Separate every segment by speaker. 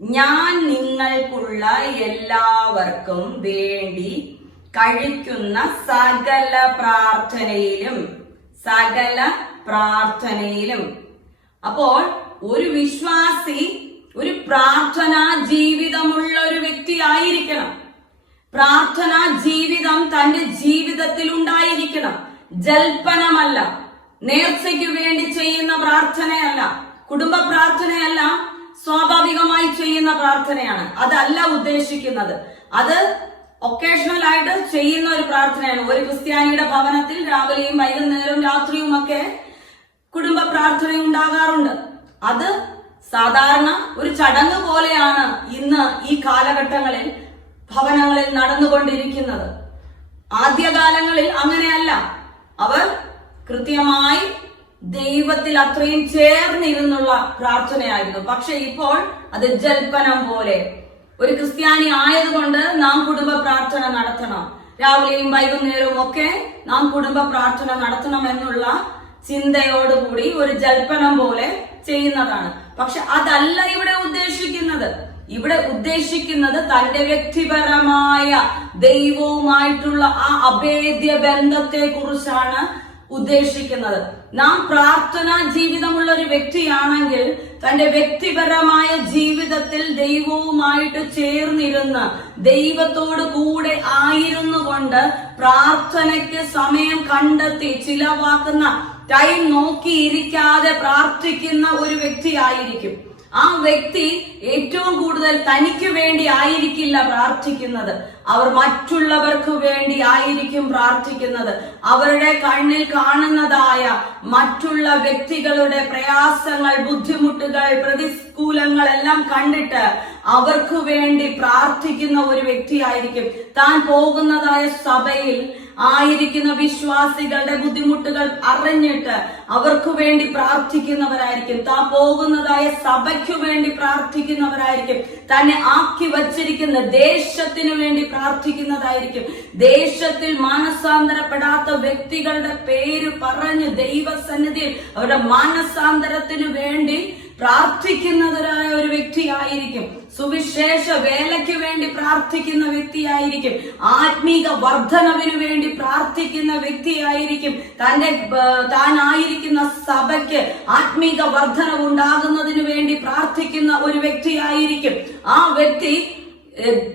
Speaker 1: ഞാൻ നിങ്ങൾക്കുള്ള എല്ലാവർക്കും വേണ്ടി കഴിക്കുന്ന സകല പ്രാർത്ഥനയിലും സകല പ്രാർത്ഥനയിലും. അപ്പോൾ ഒരു വിശ്വാസി ഒരു പ്രാർത്ഥനാ ജീവിതമുള്ള ഒരു വ്യക്തി ആയിരിക്കണം. പ്രാർത്ഥനാ ജീവിതം തന്റെ ജീവിതത്തിൽ ഉണ്ടായിരിക്കണം. ജൽപ്പനമല്ല നേർച്ചയ്ക്ക് വേണ്ടി ചെയ്യുന്ന പ്രാർത്ഥനയല്ല കുടുംബ പ്രാർത്ഥനയല്ല പ്രാർത്ഥനയാണ്. അതല്ല ഉദ്ദേശിക്കുന്നത്. അത് ഒക്കേഷണൽ ആയിട്ട് ചെയ്യുന്ന ഒരു പ്രാർത്ഥനയാണ്. ഒരു ക്രിസ്ത്യാനിയുടെ ഭവനത്തിൽ രാവിലെയും വൈകുന്നേരവും രാത്രിയും ഒക്കെ കുടുംബ പ്രാർത്ഥന ഉണ്ടാകാറുണ്ട്. അത് സാധാരണ ഒരു ചടങ്ങ് പോലെയാണ് ഇന്ന് ഈ കാലഘട്ടങ്ങളിൽ ഭവനങ്ങളിൽ നടന്നുകൊണ്ടിരിക്കുന്നത്. ആദ്യകാലങ്ങളിൽ അങ്ങനെയല്ല. അവർ കൃത്യമായി ദൈവത്തിൽ അത്രയും ചേർന്നിരുന്നുള്ള പ്രാർത്ഥനയായിരുന്നു. പക്ഷെ ഇപ്പോൾ അത് ജൽപ്പനം പോലെ. ഒരു ക്രിസ്ത്യാനി ആയതുകൊണ്ട് നാം കുടുംബ പ്രാർത്ഥന നടത്തണം. രാവിലെയും വൈകുന്നേരവും ഒക്കെ നാം കുടുംബ പ്രാർത്ഥന നടത്തണം എന്നുള്ള ചിന്തയോടുകൂടി ഒരു ജൽപ്പനം പോലെ ചെയ്യുന്നതാണ്. പക്ഷെ അതല്ല ഇവിടെ ഉദ്ദേശിക്കുന്നത്. ഇവിടെ ഉദ്ദേശിക്കുന്നത് തന്റെ വ്യക്തിപരമായ ദൈവവുമായിട്ടുള്ള ആ അഭേദ്യ ബന്ധത്തെ കുറിച്ചാണ് ഉദ്ദേശിക്കുന്നത്. നാം പ്രാർത്ഥനാ ജീവിതമുള്ള ഒരു വ്യക്തിയാണെങ്കിൽ തന്റെ വ്യക്തിപരമായ ജീവിതത്തിൽ ദൈവവുമായിട്ട് ചേർന്നിരുന്ന് ദൈവത്തോട് കൂടെ ആയിരുന്നു കൊണ്ട് പ്രാർത്ഥനയ്ക്ക് സമയം കണ്ടെത്തി ചിലവാക്കുന്ന ടൈം നോക്കിയിരിക്കാതെ പ്രാർത്ഥിക്കുന്ന ഒരു വ്യക്തിയായിരിക്കും. ആ വ്യക്തി ഏറ്റവും കൂടുതൽ തനിക്ക് വേണ്ടി ആയിരിക്കില്ല പ്രാർത്ഥിക്കുന്നത്. അവർ മറ്റുള്ളവർക്ക് വേണ്ടി ആയിരിക്കും പ്രാർത്ഥിക്കുന്നത്. അവരുടെ കണ്ണിൽ കാണുന്നതായ മറ്റുള്ള വ്യക്തികളുടെ പ്രയാസങ്ങൾ ബുദ്ധിമുട്ടുകൾ പ്രതികൂലങ്ങൾ എല്ലാം കണ്ടിട്ട് അവർക്ക് വേണ്ടി പ്രാർത്ഥിക്കുന്ന ഒരു വ്യക്തിയായിരിക്കും. താൻ പോകുന്നതായ സഭയിൽ ആയിരിക്കുന്ന വിശ്വാസികളുടെ ബുദ്ധിമുട്ടുകൾ അറിഞ്ഞിട്ട് അവർക്ക് വേണ്ടി പ്രാർത്ഥിക്കുന്നവരായിരിക്കും. താൻ പോകുന്നതായ സഭയ്ക്കു വേണ്ടി പ്രാർത്ഥിക്കുന്നവരായിരിക്കും. തന്നെ ആക്കി വച്ചിരിക്കുന്ന ദേശത്തിന് വേണ്ടി പ്രാർത്ഥിക്കുന്നതായിരിക്കും. ദേശത്തിൽ മാനസാന്തരപ്പെടാത്ത വ്യക്തികളുടെ പേര് പറഞ്ഞ് ദൈവസന്നിധിയിൽ അവരുടെ മാനസാന്തരത്തിന് വേണ്ടി പ്രാർത്ഥിക്കുന്നവരായ ഒരു വ്യക്തിയായിരിക്കും സുവിശേഷ വേലയ്ക്ക് വേണ്ടി പ്രാർത്ഥിക്കുന്ന വ്യക്തിയായിരിക്കും ആത്മീക വർധനവിന് വേണ്ടി പ്രാർത്ഥിക്കുന്ന വ്യക്തിയായിരിക്കും തന്റെ താൻ ആയിരിക്കുന്ന സഭയ്ക്ക് ആത്മീക വർധനവ് ഉണ്ടാകുന്നതിന് വേണ്ടി പ്രാർത്ഥിക്കുന്ന ഒരു വ്യക്തിയായിരിക്കും ആ വ്യക്തി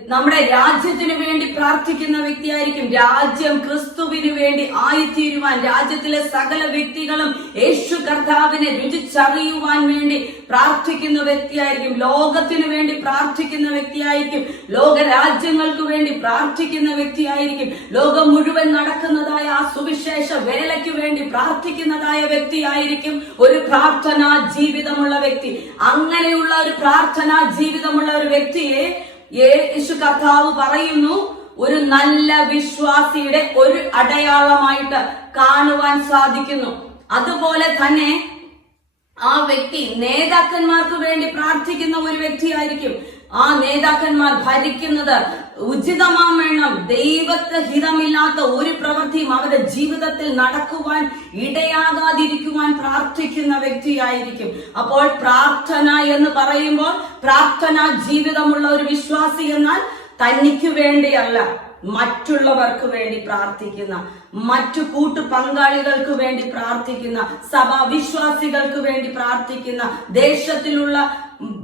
Speaker 1: നമ്മുടെ രാജ്യത്തിന് വേണ്ടി പ്രാർത്ഥിക്കുന്ന വ്യക്തിയായിരിക്കും രാജ്യം ക്രിസ്തുവിന് വേണ്ടി ആയിത്തീരുവാൻ രാജ്യത്തിലെ സകല വ്യക്തികളും യേശു കർത്താവിനെ രുചിച്ചറിയുവാൻ വേണ്ടി പ്രാർത്ഥിക്കുന്ന വ്യക്തിയായിരിക്കും ലോകത്തിന് വേണ്ടി പ്രാർത്ഥിക്കുന്ന വ്യക്തിയായിരിക്കും ലോക രാജ്യങ്ങൾക്ക് വേണ്ടി പ്രാർത്ഥിക്കുന്ന വ്യക്തിയായിരിക്കും ലോകം മുഴുവൻ നടക്കുന്നതായ ആ സുവിശേഷ വേലയ്ക്ക് വേണ്ടി പ്രാർത്ഥിക്കുന്നതായ വ്യക്തിയായിരിക്കും ഒരു പ്രാർത്ഥനാ ജീവിതമുള്ള വ്യക്തി. അങ്ങനെയുള്ള ഒരു പ്രാർത്ഥനാ ജീവിതമുള്ള ഒരു വ്യക്തിയെ യേശു കർത്താവ് പറയുന്നു ഒരു നല്ല വിശ്വാസിയുടെ ഒരു അടയാളമായിട്ട് കാണുവാൻ സാധിക്കുന്നു. അതുപോലെ തന്നെ ആ വ്യക്തി നേതാക്കന്മാർക്ക് വേണ്ടി പ്രാർത്ഥിക്കുന്ന ഒരു വ്യക്തിയായിരിക്കും ആ നേതാക്കന്മാർ ഭരിക്കുന്നത് ഉചിതമാവണ്ണം ദൈവത്തെ ഹിതമില്ലാത്ത ഒരു പ്രവൃത്തിയും അവരുടെ ജീവിതത്തിൽ നടക്കുവാൻ ഇടയാകാതിരിക്കുവാൻ പ്രാർത്ഥിക്കുന്ന വ്യക്തിയായിരിക്കും. അപ്പോൾ പ്രാർത്ഥന എന്ന് പറയുമ്പോൾ പ്രാർത്ഥന ജീവിതമുള്ള ഒരു വിശ്വാസി എന്നാൽ തനിക്ക് വേണ്ടിയല്ല മറ്റുള്ളവർക്ക് വേണ്ടി പ്രാർത്ഥിക്കുന്ന മറ്റു കൂട്ടു പങ്കാളികൾക്ക് വേണ്ടി പ്രാർത്ഥിക്കുന്ന സഭാ വിശ്വാസികൾക്ക് വേണ്ടി പ്രാർത്ഥിക്കുന്ന ദേശത്തിലുള്ള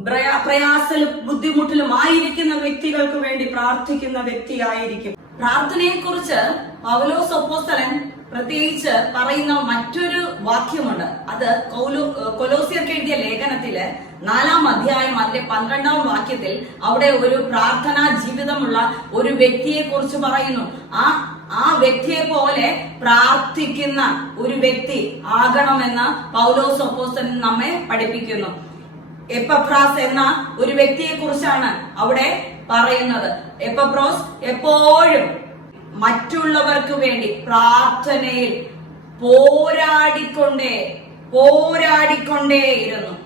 Speaker 1: പ്രയാസലും ബുദ്ധിമുട്ടിലും ആയിരിക്കുന്ന വ്യക്തികൾക്ക് വേണ്ടി പ്രാർത്ഥിക്കുന്ന വ്യക്തിയായിരിക്കും. പ്രാർത്ഥനയെ കുറിച്ച് പൗലോസ് ഒപ്പോസ്തലൻ പ്രത്യേകിച്ച് പറയുന്ന മറ്റൊരു വാക്യമുണ്ട്. അത് കൗലോ കൊലോസിയർക്ക് എഴുതിയ ലേഖനത്തിൽ നാലാം അധ്യായം അതിന്റെ പന്ത്രണ്ടാം വാക്യത്തിൽ അവിടെ ഒരു പ്രാർത്ഥനാ ജീവിതമുള്ള ഒരു വ്യക്തിയെ കുറിച്ച് പറയുന്നു. ആ ആ വ്യക്തിയെ പോലെ പ്രാർത്ഥിക്കുന്ന ഒരു വ്യക്തി ആകണമെന്ന് പൗലോസ് ഒപ്പോസ്തലൻ നമ്മെ പഠിപ്പിക്കുന്നു. എപ്പഫ്രാസ് എന്ന ഒരു വ്യക്തിയെ കുറിച്ചാണ് അവിടെ പറയുന്നത്. എപ്പഫ്രോസ് എപ്പോഴും മറ്റുള്ളവർക്ക് വേണ്ടി പ്രാർത്ഥനയിൽ പോരാടിക്കൊണ്ടേ പോരാടിക്കൊണ്ടേയിരുന്നു.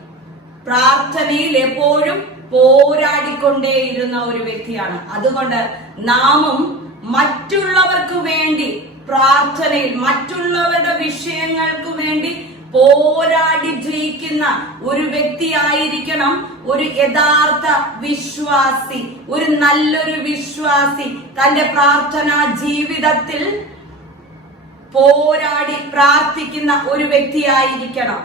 Speaker 1: പ്രാർത്ഥനയിൽ എപ്പോഴും പോരാടിക്കൊണ്ടേയിരുന്ന ഒരു വ്യക്തിയാണ്. അതുകൊണ്ട് നാമും മറ്റുള്ളവർക്ക് വേണ്ടി പ്രാർത്ഥനയിൽ മറ്റുള്ളവരുടെ വിഷയങ്ങൾക്ക് വേണ്ടി പോരാടി ജയിക്കുന്ന ഒരു വ്യക്തിയായിരിക്കണം ഒരു യഥാർത്ഥ വിശ്വാസി ഒരു നല്ലൊരു വിശ്വാസി. തന്റെ പ്രാർത്ഥനാ ജീവിതത്തിൽ പോരാടി പ്രാർത്ഥിക്കുന്ന ഒരു വ്യക്തിയായിരിക്കണം